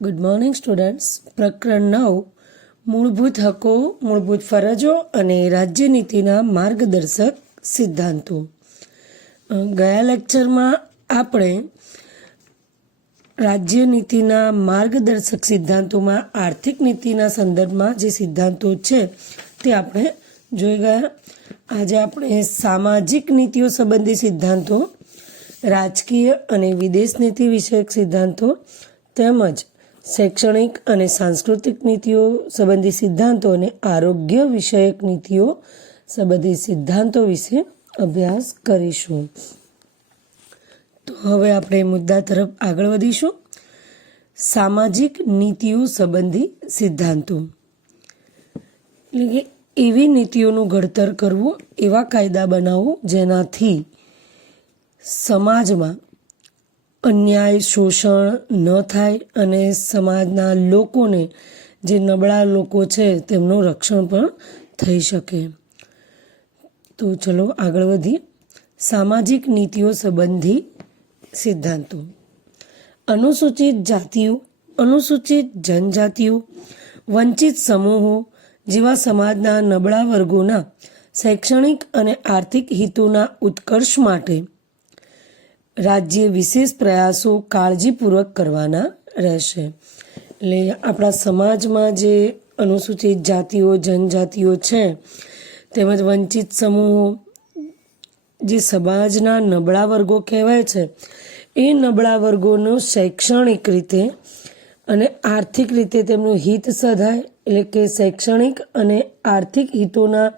Good morning students. પ્રકરણ 9 મૂળભૂત હકો, મૂળભૂત ફરજો અને રાજ્યનીતિના માર્ગદર્શક સિદ્ધાંતો. ગયા લેક્ચરમાં આપણે રાજ્યનીતિના માર્ગદર્શક સિદ્ધાંતોમાં આર્થિક નીતિના સંદર્ભમાં જે સિદ્ધાંતો છે તે આપણે જોઈ ગયા. આજે આપણે સામાજિક નીતિઓ સંબંધી સિદ્ધાંતો, રાજકીય અને વિદેશ નીતિ વિષયક સિદ્ધાંતો તેમજ શૈક્ષણિક અને સાંસ્કૃતિક નીતિઓ સંબંધી સિદ્ધાંતો અને આરોગ્ય વિષયક નીતિઓ સંબંધી સિદ્ધાંતો વિશે અભ્યાસ કરીશું. તો હવે આપણે મુદ્દા તરફ આગળ વધીશું. સામાજિક નીતિઓ સંબંધી સિદ્ધાંતો એટલે કે એવી નીતિઓનું ઘડતર કરવું, એવા કાયદા બનાવવું જેનાથી સમાજમાં અન્યાય, શોષણ ન થાય અને સમાજના લોકોને, જે નબળા લોકો છે તેમનું રક્ષણ પણ થઈ શકે. તો ચલો આગળ વધીએ. સામાજિક નીતિઓ સંબંધી સિદ્ધાંતો. અનુસૂચિત જાતિઓ, અનુસૂચિત જનજાતિઓ, વંચિત સમૂહો જેવા સમાજના નબળા વર્ગોના શૈક્ષણિક અને આર્થિક હિતોના ઉત્કર્ષ માટે રાજ્ય વિશેષ પ્રયાસો કાળજીપૂર્વક કરવાના રહેશે. એટલે આપણા સમાજમાં જે અનુસૂચિત જાતિઓ, જનજાતિઓ છે તેમજ વંચિત સમૂહો, જે સમાજના નબળા વર્ગો કહેવાય છે, એ નબળા વર્ગોનું શૈક્ષણિક રીતે અને આર્થિક રીતે તેમનું હિત સધાય, એટલે કે શૈક્ષણિક અને આર્થિક હિતોના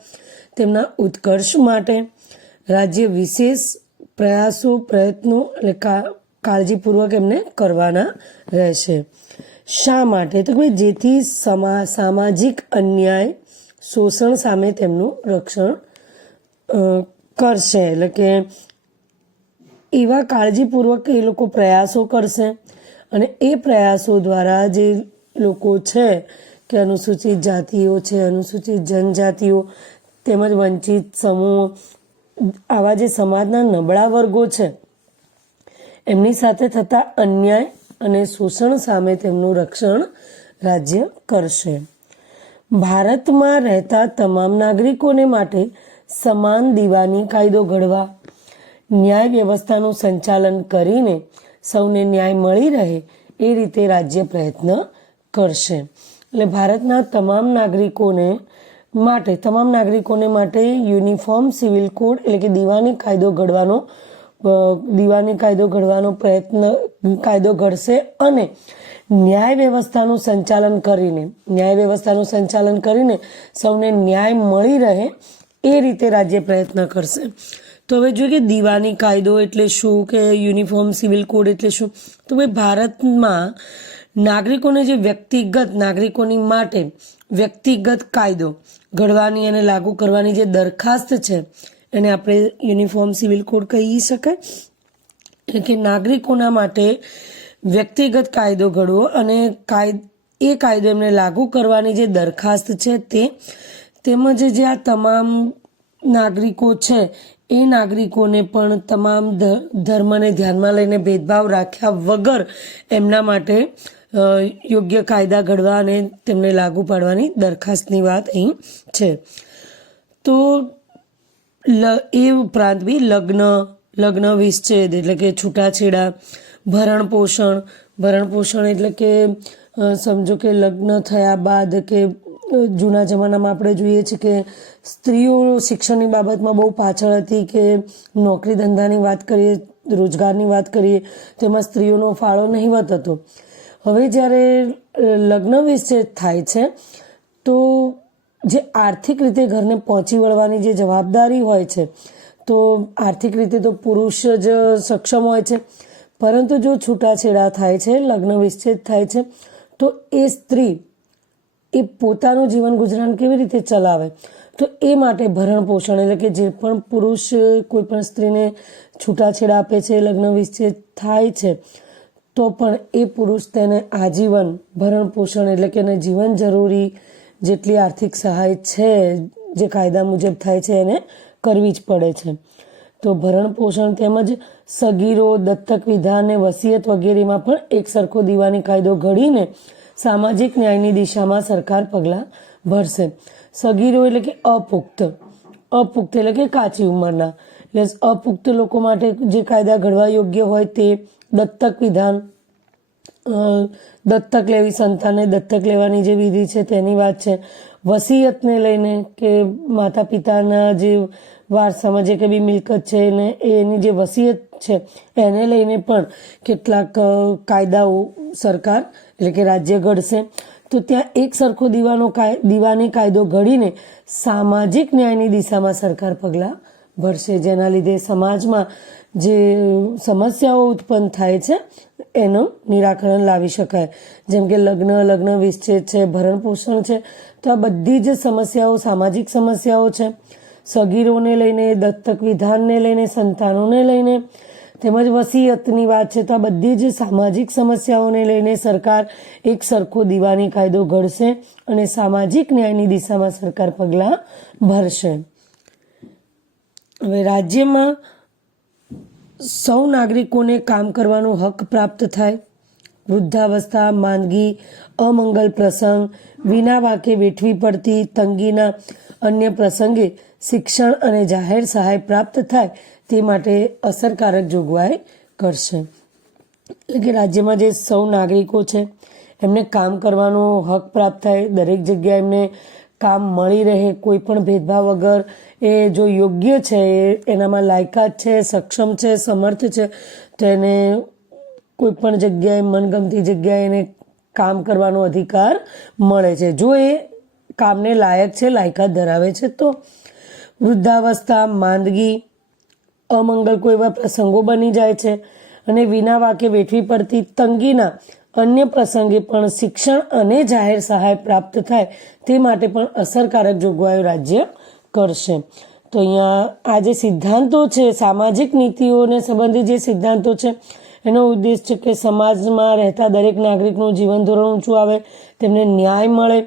તેમના ઉત્કર્ષ માટે રાજ્ય વિશેષ પ્રયાસો, પ્રયત્નો એટલે કાળજીપૂર્વક એમને કરવાના રહેશે. શા માટે? તો કે જેથી સામાજિક અન્યાય, શોષણ સામે તેમનું રક્ષણ કરશે. એટલે કે એવા કાળજીપૂર્વક એ લોકો પ્રયાસો કરશે અને એ પ્રયાસો દ્વારા જે લોકો છે કે અનુસૂચિત જાતિઓ છે, અનુસૂચિત જનજાતિઓ તેમજ વંચિત સમૂહ, આવા જે સમાજના નબળા વર્ગો છે એમની સાથે થતા અન્યાય અને શોષણ સામે તેમનું રક્ષણ રાજ્ય કરશે. ભારતમાં રહેતા તમામ નાગરિકોને માટે સમાન દીવાની કાયદો ઘડવા, ન્યાય વ્યવસ્થાનું સંચાલન કરીને સૌને ન્યાય મળી રહે એ રીતે રાજ્ય પ્રયત્ન કરશે. એટલે ભારતના તમામ નાગરિકોને માટે યુનિફોર્મ સિવિલ કોડ એટલે કે દીવાની કાયદો ઘડવાનો કાયદો ઘડશે અને ન્યાય વ્યવસ્થાનું સંચાલન કરીને સૌને ન્યાય મળી રહે એ રીતે રાજ્ય પ્રયત્ન કરશે. તો હવે જોઈએ કે દીવાની કાયદો એટલે શું, કે યુનિફોર્મ સિવિલ કોડ એટલે શું. તો ભાઈ ભારતમાં નાગરિકોને જે નાગરિકોની માટે વ્યક્તિગત કાયદો ઘડવાની અને લાગુ કરવાની જે દરખાસ્ત છે એને આપણે યુનિફોર્મ સિવિલ કોડ કહી શકાય. એટલે કે નાગરિકોના માટે વ્યક્તિગત કાયદો ઘડવો અને એ કાયદો એમને લાગુ કરવાની જે દરખાસ્ત છે તે, તેમજ જે આ તમામ નાગરિકો છે એ નાગરિકોને પણ તમામ ધર્મને ધ્યાનમાં લઈને ભેદભાવ રાખ્યા વગર એમના માટે યોગ્ય કાયદા ઘડવા અને તેમને લાગુ પાડવાની દરખાસ્તની વાત અહીં છે. તો એ ઉપરાંત બી લગ્ન વિચ્છેદ એટલે કે છૂટાછેડા, ભરણ પોષણ એટલે કે સમજો કે લગ્ન થયા બાદ કે જૂના જમાનામાં આપણે જોઈએ છીએ કે સ્ત્રીઓ શિક્ષણની બાબતમાં બહુ પાછળ હતી, કે નોકરી ધંધાની વાત કરીએ, રોજગારની વાત કરીએ તેમાં સ્ત્રીઓનો ફાળો નહિવત હતો. હવે જ્યારે લગ્ન વિચ્છેદ થાય છે તો જે આર્થિક રીતે ઘરને પહોંચી વળવાની જે જવાબદારી હોય છે, તો આર્થિક રીતે તો પુરુષ જ સક્ષમ હોય છે, પરંતુ જો છૂટાછેડા થાય છે, લગ્ન વિચ્છેદ થાય છે, તો એ સ્ત્રી એ પોતાનું જીવન ગુજરાન કેવી રીતે ચલાવે? તો એ માટે ભરણ પોષણ એટલે કે જે પણ પુરુષ કોઈ પણ સ્ત્રીને છૂટાછેડા આપે છે, લગ્ન વિચ્છેદ થાય છે, તો પણ એ પુરુષ તેને આજીવન ભરણ પોષણ એટલે કે એને જીવન જરૂરી જેટલી આર્થિક સહાય છે જે કાયદા મુજબ થાય છે એને કરવી જ પડે છે. તો ભરણ પોષણ તેમજ સગીરો, દત્તક વિધાન અને વસિયત વગેરેમાં પણ એક સરખો દીવાની કાયદો ઘડીને સામાજિક ન્યાયની દિશામાં સરકાર પગલાં ભરશે. સગીરો એટલે કે અપુખ્ત એટલે કે કાચી ઉંમરના, એટલે અપુખ્ત લોકો માટે જે કાયદા ઘડવા યોગ્ય હોય તે દત્તક વિધાન, દત્તક લેવી, સંતાનને દત્તક લેવાની જે વિધિ છે તેની વાત છે. વસિયતને લઈને કે માતા પિતાના જે વારસામાં જે કંઈ બી મિલકત છે ને એની જે વસિયત છે એને લઈને પણ કેટલાક કાયદાઓ સરકાર એટલે કે રાજ્ય ઘડશે. તો ત્યાં એક સરખો દીવાની કાયદો ઘડીને સામાજિક ન્યાયની દિશામાં સરકાર પગલાં ભરશે, જેના લીધે સમાજમાં જે સમસ્યાઓ ઉત્પન્ન થાય છે એનું નિરાકરણ લાવી શકાય. જેમ કે લગ્ન વિચ્છેદ છે, ભરણ પોષણ છે, તો આ બધી જ સમસ્યાઓ સામાજિક સમસ્યાઓ છે. સગીરોને લઈને, દત્તક વિધાનને લઈને, સંતાનોને લઈને તેમજ વસિયતની વાત છે, તો આ બધી જ સામાજિક સમસ્યાઓને લઈને સરકાર એક સરખો દીવાની કાયદો ઘડશે અને સામાજિક ન્યાયની દિશામાં સરકાર પગલાં ભરશે. હવે રાજ્યમાં સૌ નાગરિકોને કામ કરવાનો હક પ્રાપ્ત થાય. વૃદ્ધાવસ્થા, માંદગી, અમંગલ પ્રસંગ, વિના વાકે વેઠવી પડતી તંગીના અન્ય પ્રસંગે શિક્ષણ અને જાહેર સહાય પ્રાપ્ત થાય તે માટે અસરકારક જોગવાઈ કરશે. એટલે કે રાજ્યમાં જે સૌ નાગરિકો છે એમને કામ કરવાનો હક પ્રાપ્ત થાય, દરેક જગ્યાએ એમને કામ મળી રહે, કોઈ પણ ભેદભાવ વગર એ જો યોગ્ય છે, એનામાં લાયકાત છે, સક્ષમ છે, સમર્થ છે, તો એને કોઈ પણ જગ્યાએ મનગમતી જગ્યાએ એને કામ કરવાનો અધિકાર મળે છે, જો એ કામને લાયક છે, લાયકાત ધરાવે છે તો. વૃદ્ધાવસ્થા, માંદગી, અમંગલ કોઈ એવા પ્રસંગો બની જાય છે અને વિના વાકે વેઠવી પડતી તંગીના અન્ય પ્રસંગે પણ શિક્ષણ અને જાહેર સહાય પ્રાપ્ત થાય તે માટે પણ અસરકારક જોગવાઈઓ રાજ્ય કરશે. તો અહીંયા આ જે સિદ્ધાંતો છે, સામાજિક નીતિઓને સંબંધિત જે સિદ્ધાંતો છે એનો ઉદ્દેશ છે કે સમાજમાં રહેતા દરેક નાગરિકનું જીવન ધોરણ ઊંચું આવે, તેમને ન્યાય મળે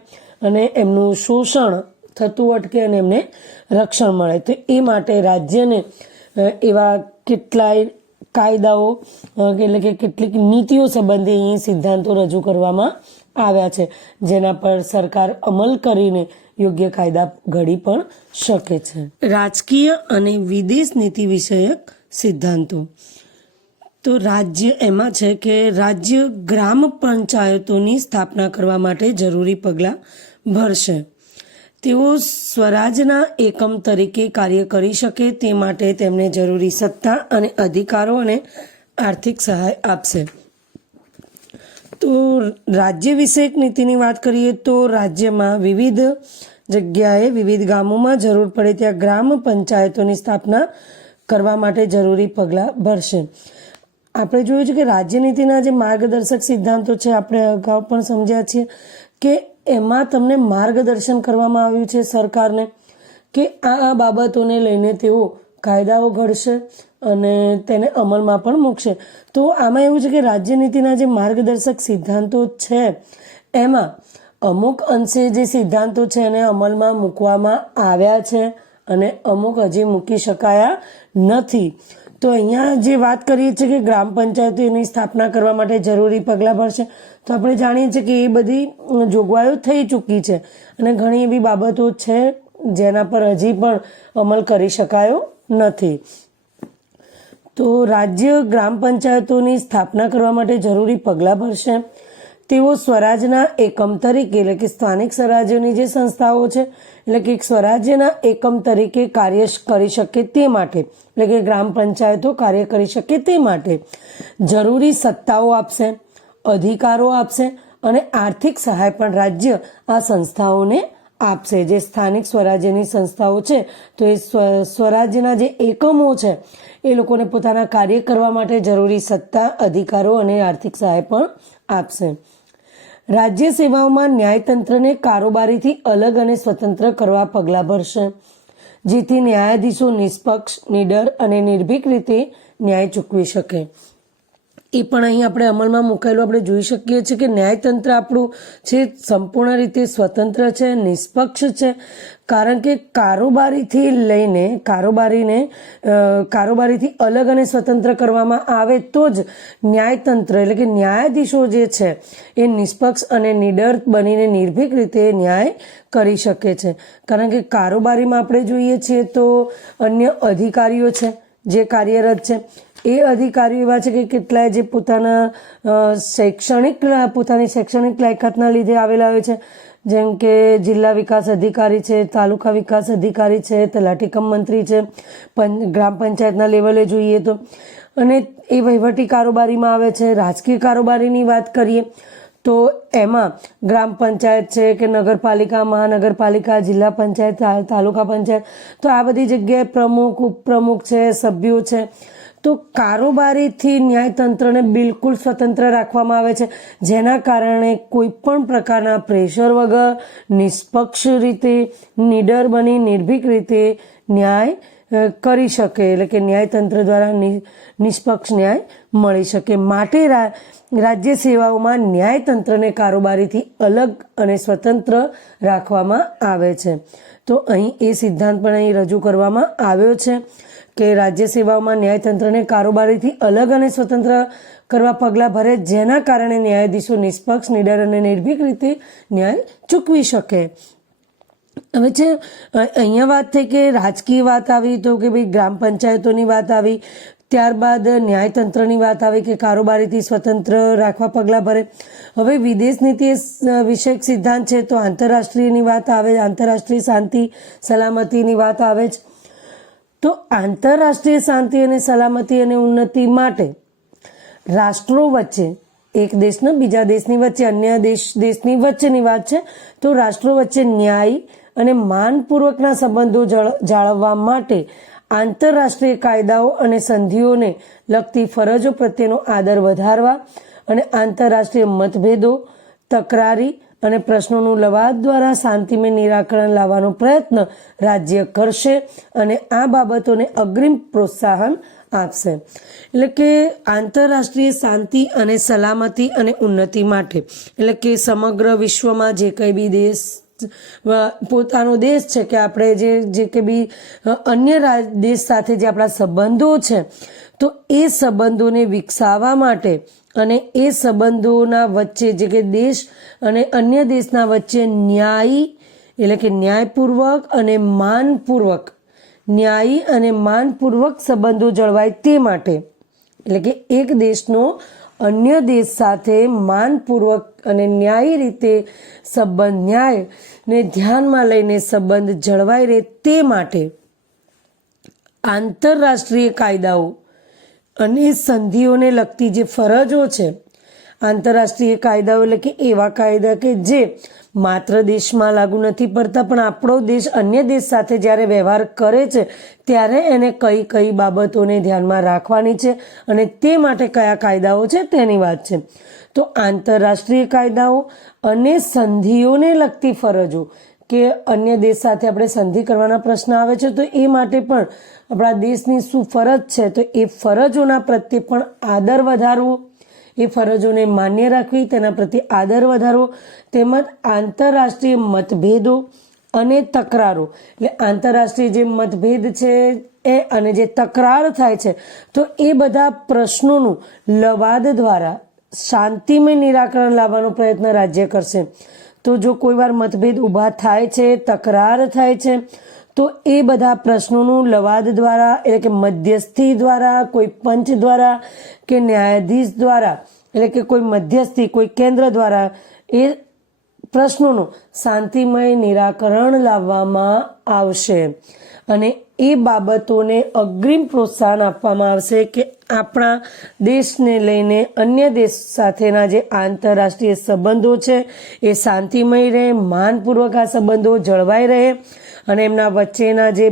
અને એમનું શોષણ થતું અટકે અને એમને રક્ષણ મળે. તો એ માટે રાજ્યને એવા કેટલાય કાયદાઓ એટલે કે કેટલીક નીતિઓ સંબંધી અહીં સિદ્ધાંતો રજૂ કરવામાં આવ્યા છે, જેના પર સરકાર અમલ કરીને યોગ્ય કાયદા ઘડી પણ શકે છે. રાજકીય અને વિદેશ નીતિ વિષયક સિદ્ધાંતો. તો રાજ્ય એમાં છે કે રાજ્ય ગ્રામ પંચાયતોની સ્થાપના કરવા માટે જરૂરી પગલાં ભરશે. તેઓ સ્વરાજના એકમ તરીકે કાર્ય કરી શકે તે માટે તેમને જરૂરી સત્તા અને અધિકારો અને આર્થિક સહાય આપશે. તો રાજ્ય વિષયક નીતિની વાત કરીએ તો રાજ્યમાં વિવિધ જગ્યાએ, વિવિધ ગામોમાં જરૂર પડે ત્યાં ગ્રામ પંચાયતોની સ્થાપના કરવા માટે જરૂરી પગલાં ભરશે. આપણે જોયું છે કે રાજ્યનીતિના જે માર્ગદર્શક સિદ્ધાંતો છે આપણે અગાઉ પણ સમજ્યા છીએ કે એમાં તમને માર્ગદર્શન કરવામાં આવ્યું છે સરકારને કે આ બાબતોને લઈને તેઓ કાયદાઓ ઘડશે અને તેને અમલમાં પણ મૂકશે. તો આમાં એવું છે કે રાજ્યનીતિના જે માર્ગદર્શક સિદ્ધાંતો છે એમાં અમુક અંશે જે સિદ્ધાંતો છે એને અમલમાં મૂકવામાં આવ્યા છે અને અમુક હજી મૂકી શકાયા નથી. તો અહીંયા જે વાત કરીએ છીએ કે ગ્રામ પંચાયતોની સ્થાપના કરવા માટે જરૂરી પગલાં ભરશે, તો આપણે જાણીએ છીએ કે એ બધી જોગવાઈઓ થઈ ચૂકી છે અને ઘણી એવી બાબતો છે જેના પર હજી પણ અમલ કરી શકાયો નથી. તો રાજ્ય ગ્રામ પંચાયતોની સ્થાપના કરવા માટે જરૂરી પગલાં ભરશે. તેઓ સ્વરાજના એકમ તરીકે એટલે કે સ્થાનિક સ્વરાજ્યોની જે સંસ્થાઓ છે એટલે કે સ્વરાજ્યના એકમ તરીકે કાર્ય કરી શકે તે માટે એટલે કે ગ્રામ પંચાયતો કાર્ય કરી શકે તે માટે જરૂરી સત્તાઓ આપશે, અધિકારો આપશે અને આર્થિક સહાય પણ રાજ્ય આ સંસ્થાઓને આપશે. જે સ્થાનિક સ્વરાજ્યની સંસ્થાઓ છે તો એ સ્વરાજ્યના જે એકમો છે એ લોકોને પોતાના કાર્ય કરવા માટે જરૂરી સત્તા, અધિકારો અને આર્થિક સહાય પણ આપશે. રાજ્ય સેવાઓમાં ન્યાયતંત્રને કારોબારીથી અલગ અને સ્વતંત્ર કરવા પગલાં ભરશે, જેથી ન્યાયાધીશો નિષ્પક્ષ, નિડર અને નિર્ભીક રીતે ન્યાય ચૂકવી શકે. એ પણ અહીં આપણે અમલમાં મુકાયેલું આપણે જોઈ શકીએ છીએ કે ન્યાયતંત્ર આપણું છે સંપૂર્ણ રીતે સ્વતંત્ર છે, નિષ્પક્ષ છે, કારણ કે કારોબારીથી લઈને કારોબારીથી અલગ અને સ્વતંત્ર કરવામાં આવે તો જ ન્યાયતંત્ર એટલે કે ન્યાયાધીશો જે છે એ નિષ્પક્ષ અને નિડર બનીને નિર્ભીક રીતે ન્યાય કરી શકે છે. કારણ કે કારોબારીમાં આપણે જોઈએ છીએ તો અન્ય અધિકારીઓ છે જે કાર્યરત છે. એ અધિકારીઓ એવા છે કે કેટલાય જે પોતાની શૈક્ષણિક લાયકાતના લીધે આવેલા હોય છે, જેમ કે જિલ્લા વિકાસ અધિકારી છે, તાલુકા વિકાસ અધિકારી છે, તલાટી કમ મંત્રી છે, ગ્રામ પંચાયતના લેવલે જોઈએ તો, અને એ વહીવટી કારોબારીમાં આવે છે. રાજકીય કારોબારીની વાત કરીએ તો એમાં ગ્રામ પંચાયત છે કે નગરપાલિકા, મહાનગરપાલિકા, જિલ્લા પંચાયત, તાલુકા પંચાયત, તો આ બધી જગ્યાએ પ્રમુખ, ઉપપ્રમુખ છે, સભ્યો છે. તો કારોબારીથી ન્યાયતંત્રને બિલકુલ સ્વતંત્ર રાખવામાં આવે છે, જેના કારણે કોઈ પણ પ્રકારના પ્રેશર વગર નિષ્પક્ષ રીતે નિડર બની નિર્ભીક રીતે ન્યાય કરી શકે, એટલે કે ન્યાયતંત્ર દ્વારા નિષ્પક્ષ ન્યાય મળી શકે. માટે રાજ્ય સેવાઓમાં ન્યાયતંત્રને કારોબારીથી અલગ અને સ્વતંત્ર રાખવામાં આવે છે. તો અહીં એ સિદ્ધાંત પણ અહીં રજૂ કરવામાં આવ્યો છે કે રાજ્ય સેવાઓમાં ન્યાયતંત્રને કારોબારીથી અલગ અને સ્વતંત્ર કરવા પગલાં ભરે, જેના કારણે ન્યાયાધીશો નિષ્પક્ષ, નિડર અને નિર્ભીક રીતે ન્યાય ચૂકવી શકે. હવે છે અહીંયા વાત થઈ કે રાજકીય વાત આવી તો કે ભાઈ ગ્રામ પંચાયતોની વાત આવી, ત્યારબાદ ન્યાયતંત્રની વાત આવી કે કારોબારીથી સ્વતંત્ર રાખવા પગલાં ભરે. હવે વિદેશ નીતિ વિષયક સિદ્ધાંત છે તો આંતરરાષ્ટ્રીયની વાત આવે, આંતરરાષ્ટ્રીય શાંતિ સલામતીની વાત આવે જ. તો આંતરરાષ્ટ્રીય શાંતિ અને સલામતી અને ઉન્નતિ માટે રાષ્ટ્રો વચ્ચે, એક દેશના બીજા દેશની વચ્ચે, અન્ય દેશની વચ્ચેની વાત છે, તો રાષ્ટ્રો વચ્ચે ન્યાયી અને માનપૂર્વકના સંબંધો જાળવવા માટે આંતરરાષ્ટ્રીય કાયદાઓ અને સંધિઓને લગતી ફરજો પ્રત્યેનો આદર વધારવા અને આંતરરાષ્ટ્રીય મતભેદો, તકરારી અને પ્રશ્નોનું લવાદ દ્વારા શાંતિમય નિરાકરણ લાવવાનો પ્રયત્ન રાજ્ય કરશે અને આ બાબતોને અગ્રિમ પ્રોત્સાહન આપશે. એટલે કે આંતરરાષ્ટ્રીય શાંતિ અને સલામતી અને ઉન્નતિ માટે, એટલે કે સમગ્ર વિશ્વમાં જે કંઈ બી દેશ પોતાનો દેશ છે કે આપણે જે કે બી અન્ય દેશ સાથે જે આપણા સંબંધો છે, તો એ સંબંધોને વિકસાવવા માટે અને એ સંબંધોના વચ્ચે જે કે દેશ અને અન્ય દેશના વચ્ચે ન્યાયી એટલે કે ન્યાયપૂર્વક અને માનપૂર્વક સંબંધો જળવાય તે માટે, એટલે કે એક દેશનો અન્ય દેશ સાથે માનપૂર્વક અને ન્યાયી રીતે ન્યાયને ધ્યાનમાં લઈને સંબંધ જળવાઈ રહે તે માટે આંતરરાષ્ટ્રીય કાયદાઓ અને સંધિઓને લગતી જે ફરજો છે, આંતરરાષ્ટ્રીય કાયદાઓ એટલે કે એવા કાયદા કે જે માત્ર દેશમાં લાગુ નથી પડતા, પણ આપણો દેશ અન્ય દેશ સાથે જ્યારે વ્યવહાર કરે છે ત્યારે એને કઈ કઈ બાબતોને ધ્યાનમાં રાખવાની છે અને તે માટે કયા કાયદાઓ છે તેની વાત છે. તો આંતરરાષ્ટ્રીય કાયદાઓ અને સંધિઓને લગતી ફરજો, કે અન્ય દેશ સાથે આપણે સંધિ કરવાના પ્રશ્ન આવે છે તો એ માટે પણ આપણા દેશની શું ફરજ છે, તો એ ફરજોના પ્રત્યે પણ આદર વધારવો, એ ફરજોને માન્ય રાખવી, તેના પ્રત્યે આદર વધારવો, તેમજ આંતરરાષ્ટ્રીય મતભેદો અને તકરારો, એટલે આંતરરાષ્ટ્રીય જે મતભેદ છે એ અને જે તકરાર થાય છે તો એ બધા પ્રશ્નોનું લવાદ દ્વારા શાંતિમય નિરાકરણ લાવવાનો પ્રયત્ન રાજ્ય કરશે. તો જો કોઈ વાર મતભેદ ઊભા થાય છે, તકરાર થાય છે, તો એ બધા પ્રશ્નોનું લવાદ દ્વારા એટલે કે મધ્યસ્થી દ્વારા, કોઈ પંચ દ્વારા કે ન્યાયાધીશ દ્વારા, એટલે કે કોઈ મધ્યસ્થી, કોઈ કેન્દ્ર દ્વારા એ પ્રશ્નોનું શાંતિમય નિરાકરણ લાવવામાં આવશે અને એ બાબતોને અગ્રિમ પ્રોત્સાહન આપવામાં આવશે કે આપણા દેશને લઈને અન્ય દેશ સાથેના જે આંતરરાષ્ટ્રીય સંબંધો છે એ શાંતિમય રહે, માનપૂર્વક આ સંબંધો જળવાઈ રહે અને એમના વચ્ચેના જે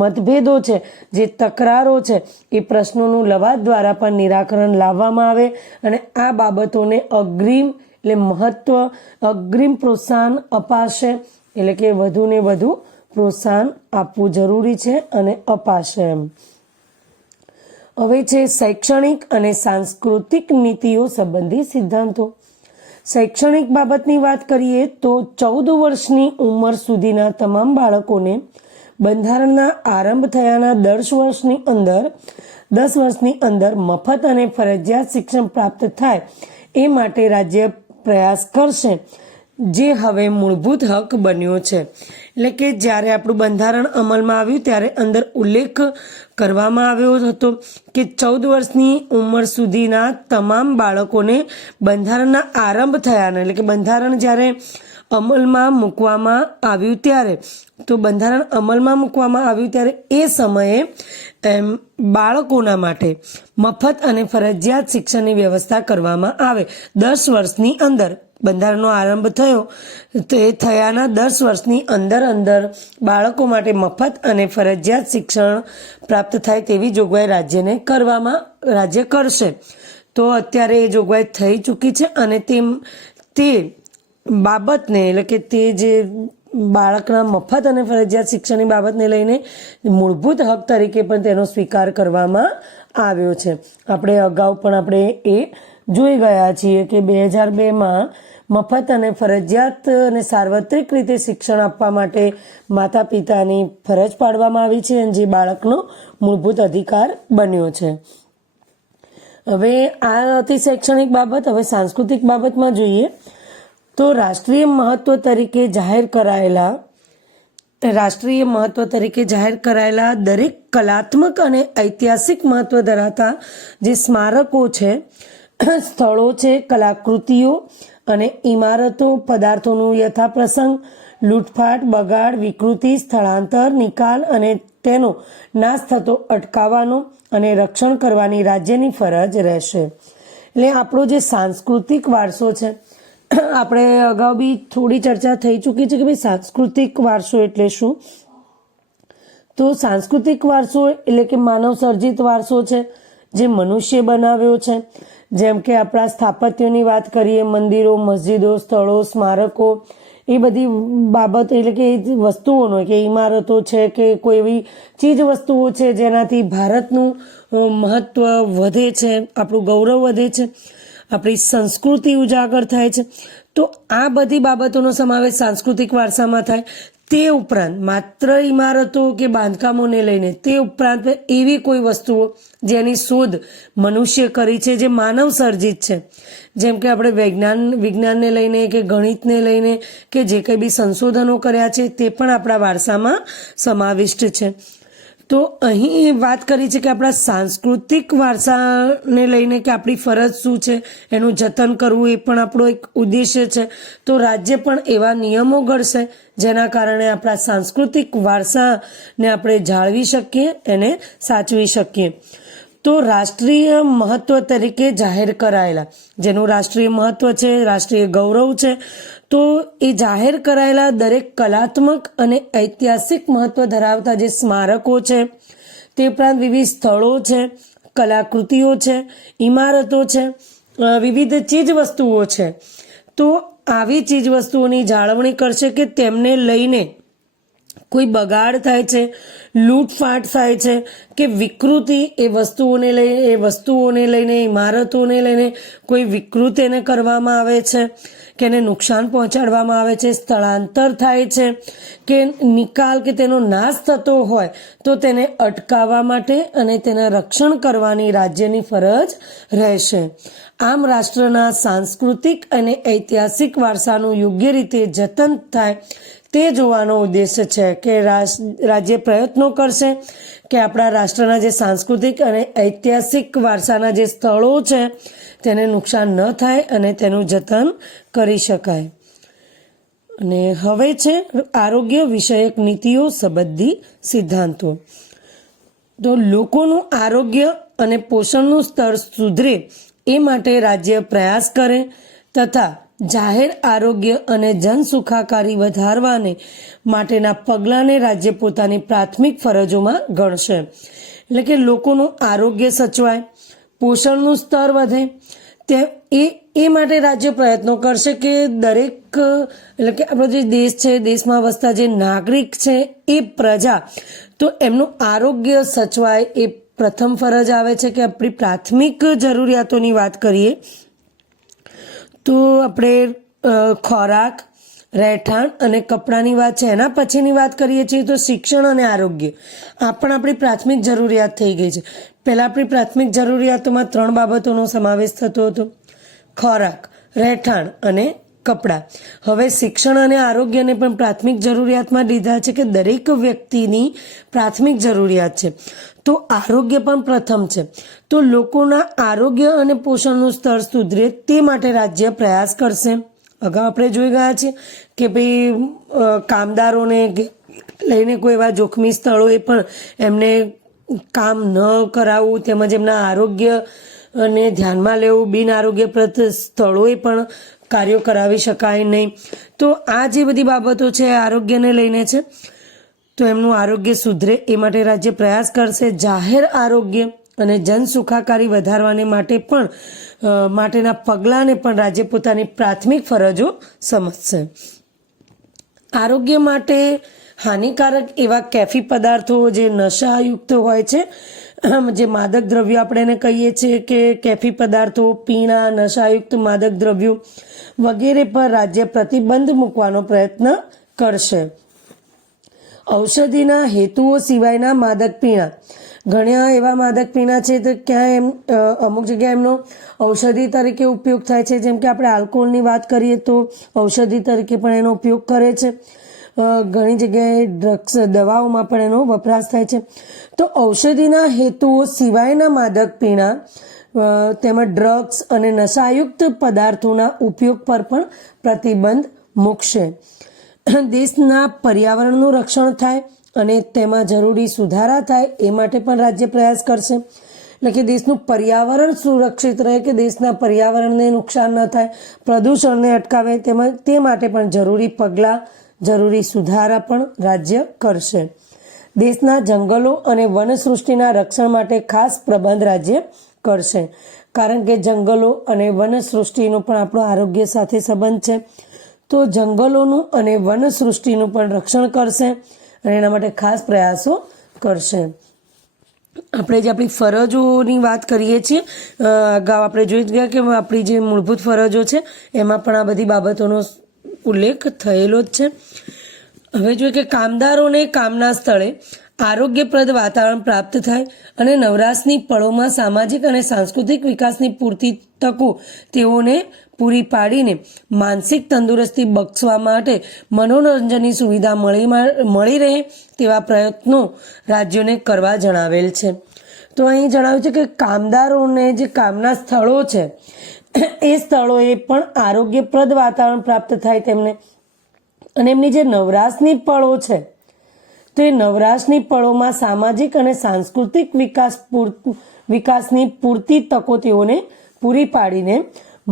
મતભેદો છે, જે તકરારો છે, એ પ્રશ્નોનું લવાદ દ્વારા પણ નિરાકરણ લાવવામાં આવે અને આ બાબતોને અગ્રિમ પ્રોત્સાહન અપાશે, એટલે કે વધુને વધુ પ્રોત્સાહન આપવું જરૂરી છે અને અપાશે એમ. હવે છે શૈક્ષણિક અને સાંસ્કૃતિક નીતિઓ સંબંધી સિદ્ધાંતો. શૈક્ષણિક બાબતની વાત કરીએ તો 14 વર્ષની ઉંમર સુધીના તમામ બાળકોને બંધારણના આરંભ થયાના 10 વર્ષની અંદર મફત અને ફરજિયાત શિક્ષણ પ્રાપ્ત થાય એ માટે રાજ્ય પ્રયાસ કરશે, જે હવે મૂળભૂત હક બન્યો છે. એટલે કે જ્યારે આપણું બંધારણ અમલમાં આવ્યું ત્યારે અંદર ઉલ્લેખ કરવામાં આવ્યો હતો કે 14 વર્ષની ઉંમર સુધીના તમામ બાળકોને બંધારણના આરંભ થયાના, એટલે કે બંધારણ જ્યારે અમલમાં મૂકવામાં આવ્યું ત્યારે એ સમયે બાળકોના માટે મફત અને ફરજિયાત શિક્ષણની વ્યવસ્થા કરવામાં આવે. 10 વર્ષની અંદર બંધારણનો આરંભ થયો તે થયાના 10 વર્ષની અંદર બાળકો માટે મફત અને ફરજિયાત શિક્ષણ પ્રાપ્ત થાય તેવી જોગવાઈ રાજ્ય કરશે. તો અત્યારે એ જોગવાઈ થઈ ચૂકી છે અને તે બાબતને, એટલે કે તે જે બાળકના મફત અને ફરજિયાત શિક્ષણની બાબતને લઈને મૂળભૂત હક તરીકે પણ તેનો સ્વીકાર કરવામાં આવ્યો છે. આપણે અગાઉ પણ એ જોઈ ગયા છીએ કે 2002માં મફત અને ફરજિયાત અને સાર્વત્રિક રીતે શિક્ષણ આપવા માટે માતા પિતાની ફરજ પાડવામાં આવી છે અને જે બાળકનો મૂળભૂત અધિકાર બન્યો છે. હવે આ હતી શૈક્ષણિક બાબત. હવે સાંસ્કૃતિક બાબતમાં જોઈએ તો રાષ્ટ્રીય મહત્વ તરીકે જાહેર કરાયેલા દરેક કલાત્મક અને ઐતિહાસિક મહત્વ ધરાવતા જે સ્મારકો છે, સ્થળો છે, કલાકૃતિઓ અને ઇમારતો, પદાર્થોનું યથાપ્રસંગ લૂંટફાટ, બગાડ, વિકૃતિ, સ્થળાંતર, નિકાલ અને તેનો નાશ થતો અટકાવવાનો અને રક્ષણ કરવાની રાજ્યની ફરજ રહેશે. એટલે આપણો જે સાંસ્કૃતિક વારસો છે, આપણે અગાઉ બી થોડી ચર્ચા થઈ ચૂકી છે કે ભાઈ સાંસ્કૃતિક વારસો એટલે શું. તો સાંસ્કૃતિક વારસો એટલે કે માનવ સર્જિત વારસો છે જે મનુષ્ય બનાવ્યો છે. જેમ કે આપણા સ્થાપત્યોની વાત કરીએ, મંદિરો, મસ્જિદો, સ્થળો, સ્મારકો, એ બધી બાબત, એટલે કે વસ્તુઓનો કે ઇમારતો છે કે કોઈ એવી ચીજ વસ્તુઓ છે જેનાથી ભારતનું મહત્વ વધે છે, આપણું ગૌરવ વધે છે, આપણી સંસ્કૃતિ ઉજાગર થાય છે. તો આ બધી બાબતોનો સમાવેશ સાંસ્કૃતિક વારસામાં થાય. તે ઉપરાંત માત્ર ઇમારતો કે બાંધકામોને લઈને, તે ઉપરાંત એવી કોઈ વસ્તુઓ જેની શોધ મનુષ્ય કરી છે, જે માનવ સર્જિત છે, જેમ કે આપણે વિજ્ઞાનને લઈને કે ગણિતને લઈને કે જે કંઈ બી સંશોધનો કર્યા છે તે પણ આપણા વારસામાં સમાવિષ્ટ છે. તો અહીં વાત કરી છે કે આપણા સાંસ્કૃતિક વારસાને લઈને કે આપણી ફરજ શું છે, એનું જતન કરવું એ પણ આપણો એક ઉદ્દેશ્ય છે. તો રાજ્ય પણ એવા નિયમો ઘડશે જેના કારણે આપણા સાંસ્કૃતિક વારસાને આપણે જાળવી શકીએ, એને સાચવી શકીએ. તો રાષ્ટ્રીય મહત્વ તરીકે જાહેર કરાયેલા, જેનું રાષ્ટ્રીય મહત્વ છે, રાષ્ટ્રીય ગૌરવ છે, તો એ જાહેર કરાયેલા દરેક કલાત્મક અને ઐતિહાસિક મહત્વ ધરાવતા જે સ્મારકો છે, તે ઉપરાંત વિવિધ સ્થળો છે, કલાકૃતિઓ છે, ઇમારતો છે, વિવિધ ચીજ વસ્તુઓ છે, તો આવી ચીજ વસ્તુઓની જાળવણી કરશે કે તેમને લઈને કોઈ બગાડ થાય છે, લૂંટફાટ થાય છે કે વિકૃતિ, એ વસ્તુઓને લઈને, ઇમારતોને લઈને કોઈ વિકૃતિ એને કરવામાં આવે છે કે એને નુકસાન પહોંચાડવામાં આવે છે, સ્થળાંતર થાય છે કે નિકાલ કે તેનો નાશ થતો હોય તો તેને અટકાવવા માટે અને તેના રક્ષણ કરવાની રાજ્યની ફરજ રહેશે. આમ રાષ્ટ્રના સાંસ્કૃતિક અને ઐતિહાસિક વારસાનું યોગ્ય રીતે જતન થાય તે જોવાનો ઉદ્દેશ્ય છે કે રાજ્ય પ્રયત્નો કરશે કે આપણા રાષ્ટ્રના જે સાંસ્કૃતિક અને ઐતિહાસિક વારસાના જે સ્થળો છે તેને નુકસાન ન થાય અને તેનું જતન કરી શકાય. અને હવે છે આરોગ્ય વિષયક નીતિઓ સંબંધી સિદ્ધાંતો. તો લોકોનું આરોગ્ય અને પોષણનું સ્તર સુધરે એ માટે રાજ્ય પ્રયાસ કરે તથા જાહેર આરોગ્ય અને જનસુખાકારી વધારવાને માટેના પગલાંને રાજ્ય પોતાની પ્રાથમિક ફરજોમાં ગણશે. એટલે કે લોકોનું આરોગ્ય સચવાય, પોષણનું સ્તર વધે, એ માટે રાજ્ય પ્રયત્નો કરશે કે દરેક, એટલે કે આપણો જે દેશ છે, દેશમાં વસતા જે નાગરિક છે, એ પ્રજા, તો એમનું આરોગ્ય સચવાય, એ પ્રથમ ફરજ આવે છે કે આપણી પ્રાથમિક જરૂરિયાતોની વાત કરીએ તો આપણે ખોરાક, રહેઠાણ અને કપડાની વાત છે. એના પછીની વાત કરીએ છીએ તો શિક્ષણ અને આરોગ્ય. આ પણ આપણી પ્રાથમિક જરૂરિયાત થઈ ગઈ છે. પહેલાં આપણી પ્રાથમિક જરૂરિયાતોમાં 3 બાબતોનો સમાવેશ થતો હતો: ખોરાક, રહેઠાણ અને કપડાં. હવે શિક્ષણ અને આરોગ્યને પણ પ્રાથમિક જરૂરિયાતમાં લીધા છે કે દરેક વ્યક્તિની પ્રાથમિક જરૂરિયાત છે. તો આરોગ્ય પણ પ્રથમ છે. તો લોકોના આરોગ્ય અને પોષણનું સ્તર સુધરે તે માટે રાજ્ય પ્રયાસ કરશે. અગાઉ આપણે જોઈ ગયા છીએ કે ભાઈ કામદારોને લઈને કોઈ એવા જોખમી સ્થળોએ પણ એમને કામ ન કરાવવું, તેમજ એમના આરોગ્યને ધ્યાનમાં લેવું, બિન આરોગ્યપ્રદ સ્થળોએ પણ કાર્યો કરાવી શકાય નહીં. તો આ જે બધી બાબતો છે આરોગ્યને લઈને છે, તો એમનું આરોગ્ય સુધરે એ માટે રાજ્ય પ્રયાસ કરશે. જાહેર આરોગ્ય અને જન સુખાકારી વધારવાને માટે પણ માટેના પગલાંને પણ રાજ્ય પોતાની પ્રાથમિક ફરજો સમજશે. આરોગ્ય માટે હાનિકારક એવા કેફી પદાર્થો જે નશાયુક્ત હોય છે, જે માદક દ્રવ્યો આપણે એને કહીએ છીએ કે કેફી પદાર્થો, પીણા, નશાયુક્ત માદક દ્રવ્યો વગેરે પર રાજ્ય પ્રતિબંધ મૂકવાનો પ્રયત્ન કરશે. ઔષધિના હેતુઓ સિવાયના માદક પીણા. ઘણા એવા માદક પીણા છે તો ક્યાં અમુક જગ્યાએ એમનો ઔષધિ તરીકે ઉપયોગ થાય છે. જેમ કે આપણે આલ્કોહોલની વાત કરીએ તો ઔષધિ તરીકે પણ એનો ઉપયોગ કરે છે. ઘણી જગ્યાએ ડ્રગ્સ, દવાઓમાં પણ એનો વપરાશ થાય છે. તો ઔષધિના હેતુઓ સિવાયના માદક પીણા તેમજ ડ્રગ્સ અને નશાયુક્ત પદાર્થોના ઉપયોગ પર પણ પ્રતિબંધ મૂકશે. દેશના પર્યાવરણનું રક્ષણ થાય અને તેમાં જરૂરી સુધારા થાય એ માટે પણ રાજ્ય પ્રયાસ કરશે. એટલે કે દેશનું પર્યાવરણ સુરક્ષિત રહે, કે દેશના પર્યાવરણને નુકસાન ન થાય, પ્રદૂષણને અટકાવે, તે માટે પણ જરૂરી પગલાં, જરૂરી સુધારા પણ રાજ્ય કરશે. દેશના જંગલો અને વનસૃષ્ટિના રક્ષણ માટે ખાસ પ્રબંધ રાજ્ય કરશે. કારણ કે જંગલો અને વનસૃષ્ટિનો પણ આપણો આરોગ્ય સાથે સંબંધ છે. તો જંગલોનું અને વનસૃષ્ટિનું પણ રક્ષણ કરશે અને એના માટે ખાસ પ્રયાસો કરશે. આપણે જે આપણી ફરજોની વાત કરીએ છીએ, અગાઉ આપણે જોઈ ગયા કે આપણી જે મૂળભૂત ફરજો છે એમાં પણ આ બધી બાબતોનો ઉલ્લેખ થયેલો જ છે. હવે જોઈએ કે કામદારોને કામના સ્થળે આરોગ્યપ્રદ વાતાવરણ પ્રાપ્ત થાય અને નવરાશની પળોમાં સામાજિક અને સાંસ્કૃતિક વિકાસની પૂરતી તકો તેઓને પૂરી પાડીને માનસિક તંદુરસ્તી બક્ષવા માટે મનોરંજનની સુવિધા મળી રહે તેવા પ્રયત્નો રાજ્યોને કરવા જણાવેલ છે. તો અહીં જણાવ્યું છે કે કામદારોને જે કામના સ્થળો છે એ સ્થળોએ પણ આરોગ્યપ્રદ વાતાવરણ પ્રાપ્ત થાય તેમને, અને એમની જે નવરાશની પળો છે તો એ નવરાશની પળોમાં સામાજિક અને સાંસ્કૃતિક વિકાસની પૂરતી તકો તેઓને પૂરી પાડીને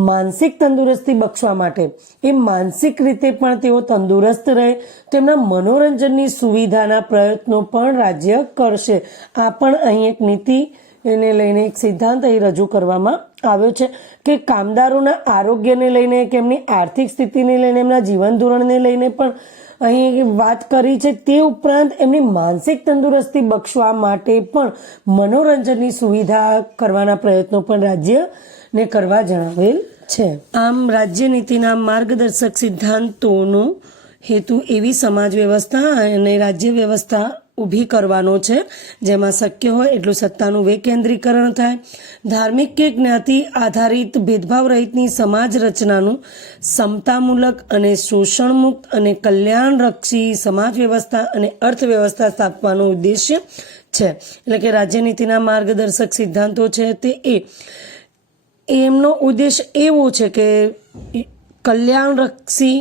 માનસિક તંદુરસ્તી બક્ષવા માટે, એ માનસિક રીતે પણ તેઓ તંદુરસ્ત રહે, તેમના મનોરંજનની સુવિધાના પ્રયત્નો પણ રાજ્ય કરશે. આ પણ અહીં એક નીતિ એને લઈને એક સિદ્ધાંત અહીં રજૂ કરવામાં આવ્યો છે કે કામદારોના આરોગ્યને લઈને, કે એમની આર્થિક સ્થિતિને લઈને, એમના જીવન ધોરણને લઈને પણ અહીં વાત કરી છે. તે ઉપરાંત એમની માનસિક તંદુરસ્તી બક્ષવા માટે પણ મનોરંજનની સુવિધા કરવાના પ્રયત્નો પણ રાજ્યને કરવા જણાવેલ છે. આમ રાજ્ય નીતિના માર્ગદર્શક સિદ્ધાંતોનો હેતુ એવી સમાજ વ્યવસ્થા અને રાજ્ય વ્યવસ્થા ઊભી કરવાનો છે જેમાં શક્ય હોય એટલું સત્તાનું વિકેન્દ્રીકરણ થાય, ધાર્મિક કે જ્ઞાતિ આધારિત ભેદભાવ રહિતની સમાજ રચનાનું સમતામૂલક અને શોષણમુક્ત અને કલ્યાણલક્ષી સમાજ વ્યવસ્થા અને અર્થવ્યવસ્થા સ્થાપવાનો ઉદ્દેશ્ય છે. એટલે કે રાજ્યનીતિના માર્ગદર્શક સિદ્ધાંતો છે તે એમનો ઉદ્દેશ એવો છે કે કલ્યાણલક્ષી,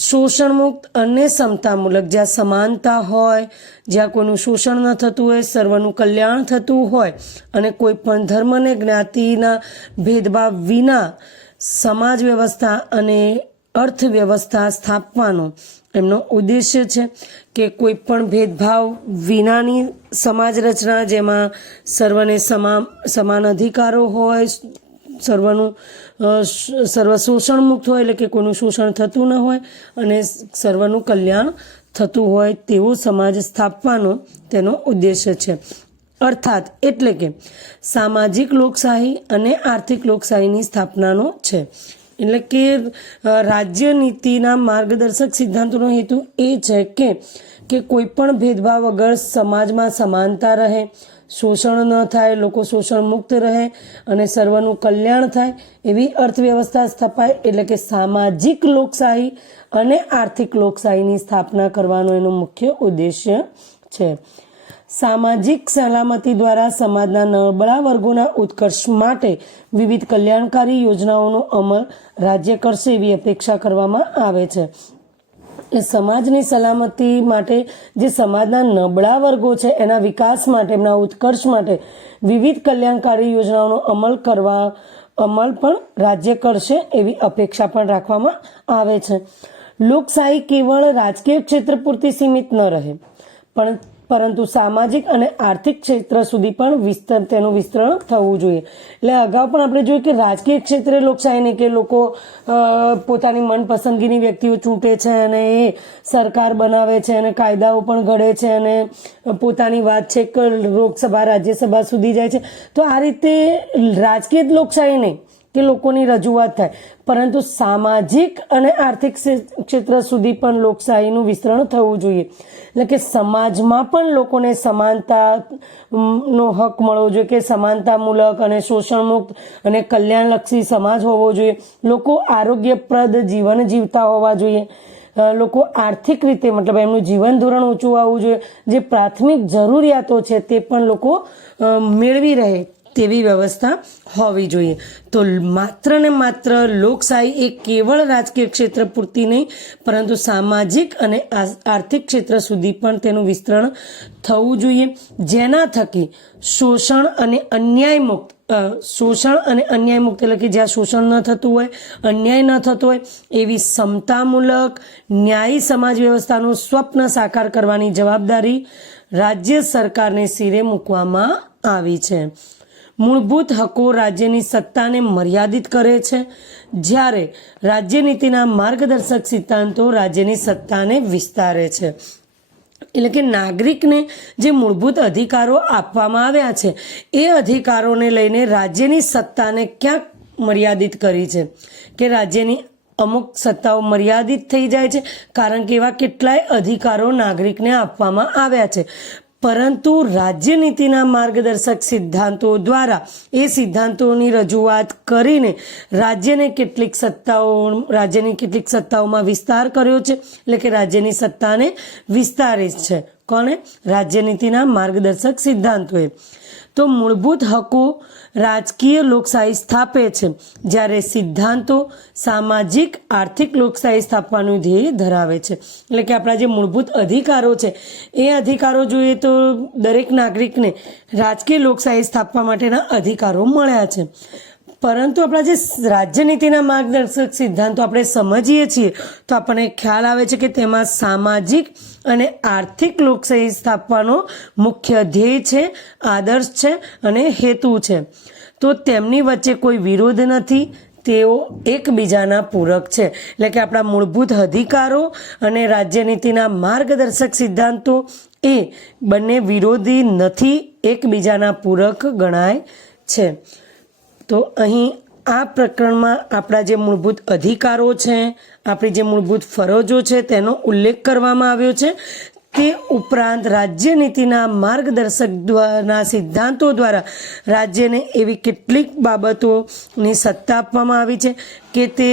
શોષણમુક્ત અને સમતામૂલક, જ્યાં સમાનતા હોય, જ્યાં કોઈનું શોષણ ન થતું હોય, સર્વનું કલ્યાણ થતું હોય અને કોઈ પણ ધર્મ અને જ્ઞાતિના ભેદભાવ વિના સમાજ વ્યવસ્થા અને અર્થવ્યવસ્થા સ્થાપવાનો એમનો ઉદ્દેશ્ય છે. કે કોઈ પણ ભેદભાવ વિનાની સમાજ રચના, જેમાં સર્વને સમાન અધિકારો હોય, સર્વ શોષણ મુક્ત હોય, એટલે કે કોઈનું શોષણ થતું ન હોય અને સર્વનું કલ્યાણ થતું હોય તેવો સમાજ સ્થાપવાનો તેનો ઉદ્દેશ્ય છે. અર્થાત એટલે કે સામાજિક લોકશાહી અને આર્થિક લોકશાહીની સ્થાપનાનો છે. એટલે કે રાજ્ય નીતિના માર્ગદર્શક સિદ્ધાંતોનો હેતુ એ છે કે કોઈ પણ ભેદભાવ વગર સમાજમાં સમાનતા રહે, શોષણ ન થાય, લોકો શોષણ મુક્ત રહે અને સર્વનું કલ્યાણ થાય એવી અર્થવ્યવસ્થા સ્થપાય. એટલે કે સામાજિક લોકશાહી અને આર્થિક લોકશાહીની સ્થાપના કરવાનો એનો મુખ્ય ઉદ્દેશ્ય છે. સામાજિક સલામતી દ્વારા સમાજના નબળા વર્ગોના ઉત્કર્ષ માટે વિવિધ કલ્યાણકારી યોજનાઓનો અમલ રાજ્ય કરશે એવી અપેક્ષા કરવામાં આવે છે. સમાજની સલામતી માટે જે સમાજના નબળા વર્ગો છે એના વિકાસ માટે, એમના ઉત્કર્ષ માટે વિવિધ કલ્યાણકારી યોજનાઓનો અમલ પણ રાજ્ય કરશે એવી અપેક્ષા પણ રાખવામાં આવે છે. લોકશાહી કેવળ રાજકીય ક્ષેત્ર પૂરતી સીમિત ન રહે, પરંતુ સામાજિક અને આર્થિક ક્ષેત્ર સુધી પણ તેનું વિસ્તરણ થવું જોઈએ. એટલે અગાઉ પણ આપણે જોયું કે રાજકીય ક્ષેત્રે લોકશાહીને કે લોકો પોતાની મનપસંદગીની વ્યક્તિઓ ચૂંટે છે અને એ સરકાર બનાવે છે અને કાયદાઓ પણ ઘડે છે અને પોતાની વાત છે કે લોકસભા રાજ્યસભા સુધી જાય છે. તો આ રીતે રાજકીય લોકશાહી નહીં કે લોકોની રજૂઆત થાય, પરંતુ સામાજિક અને આર્થિક ક્ષેત્ર સુધી પણ લોકશાહીનું વિસ્તરણ થવું જોઈએ. એટલે કે સમાજમાં પણ લોકોને સમાનતા નો હક મળવો જોઈએ, કે સમાનતામૂલક અને શોષણમુક્ત અને કલ્યાણલક્ષી સમાજ હોવો જોઈએ. લોકો આરોગ્યપ્રદ જીવન જીવતા હોવા જોઈએ. લોકો આર્થિક રીતે મતલબ એમનું જીવન ધોરણ ઊંચું આવવું જોઈએ. જે પ્રાથમિક જરૂરિયાતો છે તે પણ લોકો મેળવી રહે તેવી વ્યવસ્થા હોવી જોઈએ. તો માત્ર ને માત્ર લોકશાહી એ કેવળ રાજકીય ક્ષેત્ર પૂરતી નહીં, પરંતુ સામાજિક અને આર્થિક ક્ષેત્ર સુધી પણ તેનું વિસ્તરણ થવું જોઈએ, જેના થકી શોષણ અને અન્યાય મુક્ત એટલે કે જ્યાં શોષણ ન થતું હોય, અન્યાય ન થતો હોય એવી સમતામૂલક ન્યાયી સમાજ વ્યવસ્થાનું સ્વપ્ન સાકાર કરવાની જવાબદારી રાજ્ય સરકારને શિરે મૂકવામાં આવી છે. મૂળભૂત હકો રાજ્યની સત્તાને મર્યાદિત કરે છે, જ્યારે રાજ્યનીતિના માર્ગદર્શક સિદ્ધાંતો રાજ્યની સત્તાને વિસ્તારે છે. એટલે કે નાગરિકને જે મૂળભૂત અધિકારો આપવામાં આવ્યા છે એ અધિકારોને લઈને રાજ્યની સત્તાને ક્યાંક મર્યાદિત કરી છે, કે રાજ્યની અમુક સત્તાઓ મર્યાદિત થઈ જાય છે કારણ કે એવા કેટલાય અધિકારો નાગરિકને આપવામાં આવ્યા છે. પરંતુ રાજ્યનીતિના માર્ગદર્શક સિદ્ધાંતો દ્વારા એ સિદ્ધાંતોની રજૂઆત કરીને રાજ્યની કેટલીક સત્તાઓમાં વિસ્તાર કર્યો છે. એટલે કે રાજ્યની સત્તાને વિસ્તારે છે. કોને? રાજ્યનીતિના માર્ગદર્શક સિદ્ધાંતોએ. તો મૂળભૂત હકો રાજકીય લોકશાહી સ્થાપે છે, જ્યારે સિદ્ધાંતો સામાજિક આર્થિક લોકશાહી સ્થાપવાનું ધ્યેય ધરાવે છે. એટલે કે આપણા જે મૂળભૂત અધિકારો છે એ અધિકારો જોઈએ તો દરેક નાગરિકને રાજકીય લોકશાહી સ્થાપવા માટેના અધિકારો મળ્યા છે. પરંતુ આપણા જે રાજ્યનીતિના માર્ગદર્શક સિદ્ધાંતો આપણે સમજીએ છીએ તો આપણને ખ્યાલ આવે છે કે તેમાં સામાજિક અને આર્થિક લોકશાહી સ્થાપવાનો મુખ્ય ધ્યેય છે, આદર્શ છે અને હેતુ છે. તો તેમની વચ્ચે કોઈ વિરોધ નથી, તેઓ એકબીજાના પૂરક છે. એટલે કે આપણા મૂળભૂત અધિકારો અને રાજ્યનીતિના માર્ગદર્શક સિદ્ધાંતો એ બંને વિરોધી નથી, એકબીજાના પૂરક ગણાય છે. તો અહીં આ પ્રકરણમાં આપણા જે મૂળભૂત અધિકારો છે, આપણી જે મૂળભૂત ફરજો છે તેનો ઉલ્લેખ કરવામાં આવ્યો છે. તે ઉપરાંત રાજ્યનીતિના માર્ગદર્શકના સિદ્ધાંતો દ્વારા રાજ્યને એવી કેટલીક બાબતોની સત્તા આપવામાં આવી છે કે તે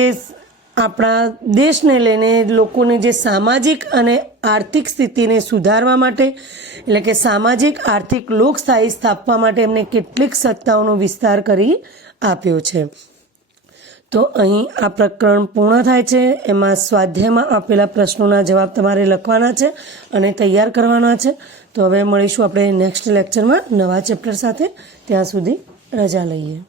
આપણા દેશને લઈને લોકોને જે સામાજિક અને આર્થિક સ્થિતિને સુધારવા માટે, એટલે કે સામાજિક આર્થિક લોકશાહી સ્થાપવા માટે એમને કેટલીક સત્તાઓનો વિસ્તાર કરી આપ્યો છે. તો અહીં આ પ્રકરણ પૂર્ણ થાય છે. એમાં સ્વાધ્યાયમાં આપેલા પ્રશ્નોના જવાબ તમારે લખવાના છે અને તૈયાર કરવાના છે. તો હવે મળીશું આપણે નેક્સ્ટ લેક્ચરમાં નવા ચેપ્ટર સાથે. ત્યાં સુધી રજા લઈએ.